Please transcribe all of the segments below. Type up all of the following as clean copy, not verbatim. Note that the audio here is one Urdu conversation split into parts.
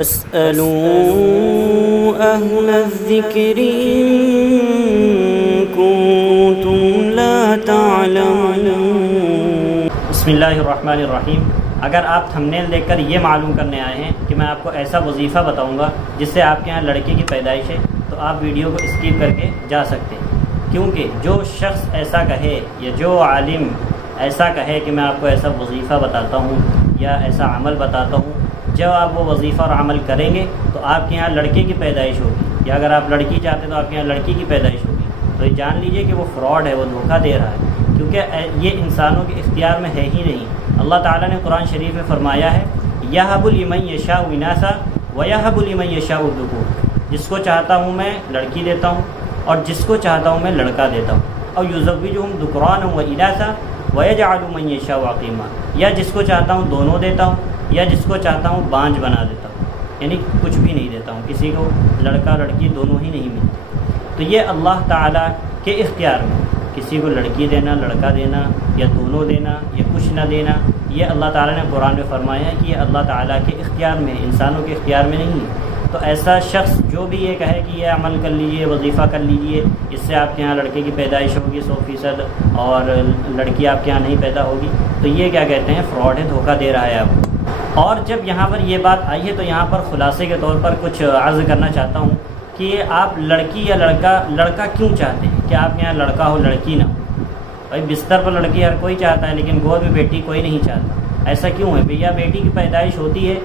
فاسألوا أهل الذكر إن كنتم لا تعلمون۔ بسم اللہ الرحمن الرحیم۔ اگر آپ تھمنیل دیکھ کر یہ معلوم کرنے آئے ہیں کہ میں آپ کو ایسا وظیفہ بتاؤں گا جس سے آپ کے ہاں لڑکے کی پیدائش ہے، تو آپ ویڈیو کو اسکپ کر کے جا سکتے ہیں، کیونکہ جو شخص ایسا کہے یا جو عالم ایسا کہے کہ میں آپ کو ایسا وظیفہ بتاتا ہوں یا ایسا عمل بتاتا ہوں، جب آپ وہ وظیفہ اور عمل کریں گے تو آپ کے یہاں لڑکے کی پیدائش ہوگی، یا اگر آپ لڑکی چاہتے ہیں تو آپ کے یہاں لڑکی کی پیدائش ہوگی، تو یہ جان لیجئے کہ وہ فراڈ ہے، وہ دھوکہ دے رہا ہے، کیونکہ یہ انسانوں کے اختیار میں ہے ہی نہیں۔ اللہ تعالیٰ نے قرآن شریف میں فرمایا ہے یَهَبُ لِمَن يَشَاءُ إِنَاثًا وَيَهَبُ لِمَن يَشَاءُ الذُّكُورَ، جس کو چاہتا ہوں میں لڑکی دیتا ہوں اور جس کو چاہتا ہوں میں لڑکا دیتا ہوں، اور يُزَوِّجُهُمْ ذُكْرَانًا وَإِنَاثًا وَيَجْعَلُ مَن يَشَاءُ عَقِيمًا، یا جس کو چاہتا ہوں دونوں دیتا ہوں یا جس کو چاہتا ہوں بانج بنا دیتا ہوں، یعنی کچھ بھی نہیں دیتا ہوں، کسی کو لڑکا لڑکی دونوں ہی نہیں ملتے۔ تو یہ اللہ تعالیٰ کے اختیار میں، کسی کو لڑکی دینا، لڑکا دینا یا دونوں دینا یا کچھ نہ دینا، یہ اللہ تعالیٰ نے قرآن میں فرمایا ہے کہ یہ اللہ تعالیٰ کے اختیار میں ہے، انسانوں کے اختیار میں نہیں ہے۔ تو ایسا شخص جو بھی یہ کہے کہ یہ عمل کر لیجئے، وظیفہ کر لیجئے، اس سے آپ کے ہاں لڑکے کی پیدائش ہوگی 100% اور لڑکی آپ کے ہاں نہیں پیدا ہوگی، تو یہ کیا کہتے ہیں، فراڈ ہے، دھوکہ دے رہا ہے آپ کو۔ اور جب یہاں پر یہ بات آئی ہے تو یہاں پر خلاصے کے طور پر کچھ عرض کرنا چاہتا ہوں کہ آپ لڑکی یا لڑکا کیوں چاہتے ہیں کہ آپ کے یہاں لڑکا ہو لڑکی نہ ہو؟ بھائی بستر پر لڑکی ہر کوئی چاہتا ہے، لیکن گود میں بیٹی کوئی نہیں چاہتا۔ ایسا کیوں ہے بھیا؟ بیٹی کی پیدائش ہوتی ہے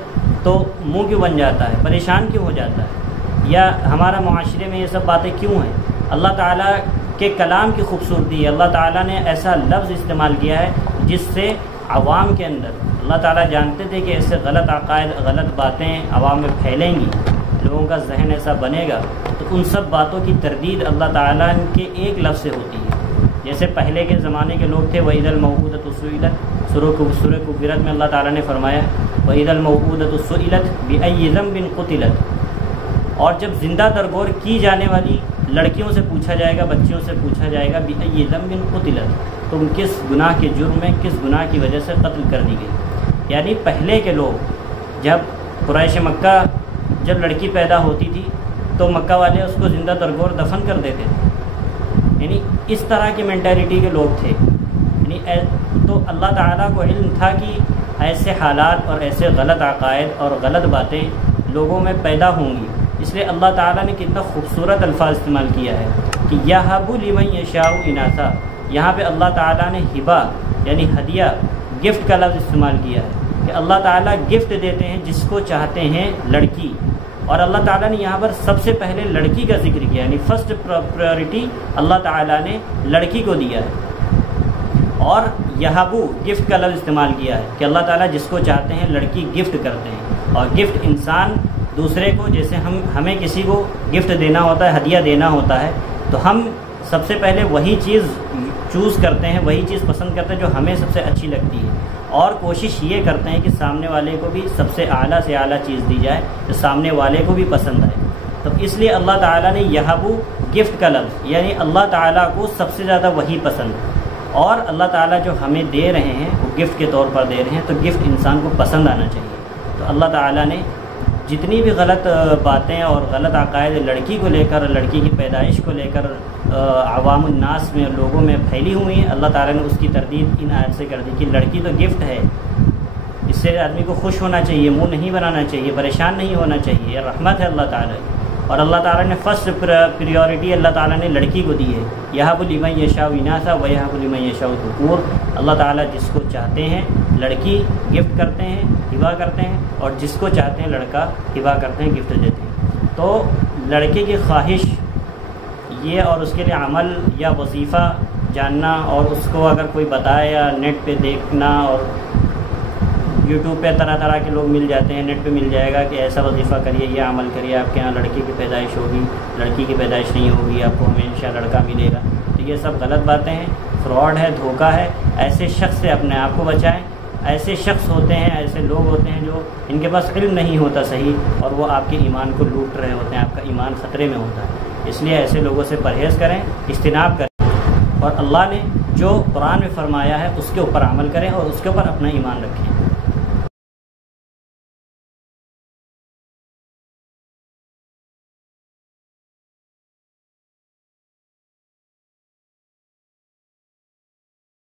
تو منہ کیوں بن جاتا ہے، پریشان کیوں ہو جاتا ہے، یا ہمارا معاشرے میں یہ سب باتیں کیوں ہیں؟ اللہ تعالیٰ کے کلام کی خوبصورتی ہے، اللہ تعالیٰ نے ایسا لفظ استعمال کیا ہے جس سے عوام کے اندر، اللہ تعالیٰ جانتے تھے کہ ایسے غلط عقائد، غلط باتیں عوام میں پھیلیں گی، لوگوں کا ذہن ایسا بنے گا، تو ان سب باتوں کی تردید اللہ تعالیٰ کے ایک لفظ سے ہوتی ہے۔ جیسے پہلے کے زمانے کے لوگ تھے وَإِذَا الْمَوْءُودَةُ سُئِلَتْ، سورہ کفرت میں اللہ تعالیٰ نے فرمایا وَإِذَا الْمَوْءُودَةُ سُئِلَتْ بِأَيِّ ذَنبٍ قُتِلَتْ، اور جب زندہ درگور کی جانے والی لڑکیوں سے پوچھا جائے گا، بچیوں سے پوچھا جائے گا بِأَيِّ ذَنبٍ قُتِلَتْ، تم کس گناہ کے جرم میں، کس گناہ کی وجہ سے قتل کر دی گئی۔ یعنی پہلے کے لوگ، جب قریش مکہ جب لڑکی پیدا ہوتی تھی تو مکہ والے اس کو زندہ درگور دفن کر دیتے تھے، یعنی اس طرح کی مینٹیلٹی کے لوگ تھے۔ یعنی تو اللہ تعالیٰ کو علم تھا کہ ایسے حالات اور ایسے غلط عقائد اور غلط باتیں لوگوں میں پیدا ہوں گی، اس لیے اللہ تعالیٰ نے کتنا خوبصورت الفاظ استعمال کیا ہے کہ یَهَبُ لِمَن يَشَاءُ إِنَاثًا، یہاں پہ اللہ تعالیٰ نے ہبہ یعنی ہدیہ، گفٹ کا لفظ استعمال کیا ہے کہ اللہ تعالیٰ گفٹ دیتے ہیں جس کو چاہتے ہیں لڑکی، اور اللہ تعالیٰ نے یہاں پر سب سے پہلے لڑکی کا ذکر کیا، یعنی فرسٹ پرائیورٹی اللہ تعالیٰ نے لڑکی کو دیا ہے، اور یہابو گفٹ کا لفظ استعمال کیا ہے کہ اللہ تعالیٰ جس کو چاہتے ہیں لڑکی گفٹ کرتے ہیں، اور گفٹ انسان دوسرے کو، جیسے ہمیں کسی کو گفٹ دینا ہوتا ہے، ہدیہ دینا ہوتا ہے، تو ہم سب سے پہلے وہی چیز چوز کرتے ہیں، وہی چیز پسند کرتے ہیں جو ہمیں سب سے اچھی لگتی ہے، اور کوشش یہ کرتے ہیں کہ سامنے والے کو بھی سب سے اعلیٰ سے اعلیٰ چیز دی جائے جو سامنے والے کو بھی پسند آئے۔ تو اس لیے اللہ تعالیٰ نے یہابو گفٹ کا لفظ، یعنی اللہ تعالیٰ کو سب سے زیادہ وہی پسند ہے، اور اللہ تعالیٰ جو ہمیں دے رہے ہیں وہ گفٹ کے طور پر دے رہے ہیں، تو گفٹ انسان کو پسند آنا چاہیے۔ تو اللہ تعالیٰ نے جتنی بھی غلط باتیں اور غلط عقائد لڑکی کو لے کر، لڑکی کی پیدائش کو لے کر عوام الناس میں، لوگوں میں پھیلی ہوئی ہیں، اللہ تعالیٰ نے اس کی تردید ان آیت سے کر دی کہ لڑکی تو گفٹ ہے، اس سے آدمی کو خوش ہونا چاہیے، منہ نہیں بنانا چاہیے، پریشان نہیں ہونا چاہیے، یہ رحمت ہے اللہ تعالیٰ کی، اور اللہ تعالیٰ نے فرسٹ پریورٹی اللہ تعالیٰ نے لڑکی کو دی ہے۔ یَهَبُ لِمَن يَشَاءُ إِنَاثًا وَيَهَبُ لِمَن يَشَاءُ الذُّكُورَ، اللہ تعالیٰ جس کو چاہتے ہیں لڑکی گفٹ کرتے ہیں، ہبہ کرتے ہیں، اور جس کو چاہتے ہیں لڑکا ہبہ کرتے ہیں، گفٹ دیتے ہیں۔ تو لڑکے کی خواہش یہ اور اس کے لیے عمل یا وظیفہ جاننا، اور اس کو اگر کوئی بتائے یا نیٹ پہ دیکھنا، اور یوٹیوب پہ طرح طرح کے لوگ مل جاتے ہیں، نیٹ پہ مل جائے گا کہ ایسا وظیفہ کریے، یہ عمل کریے، آپ کے یہاں لڑکی کی پیدائش ہوگی، لڑکی کی پیدائش نہیں ہوگی، آپ کو ہمیشہ لڑکا ملے گا، تو یہ سب غلط باتیں ہیں، فراڈ ہے، دھوکہ ہے۔ ایسے شخص سے اپنے آپ کو بچائیں۔ ایسے شخص ہوتے ہیں، ایسے لوگ ہوتے ہیں جو ان کے پاس علم نہیں ہوتا صحیح، اور وہ آپ کے ایمان کو لوٹ رہے ہوتے ہیں، آپ کا ایمان خطرے میں ہوتا ہے، اس لیے ایسے لوگوں سے پرہیز کریں، اجتناب کریں، اور اللہ نے جو قرآن میں فرمایا ہے اس کے اوپر عمل کریں اور اس کے اوپر اپنا ایمان رکھیں۔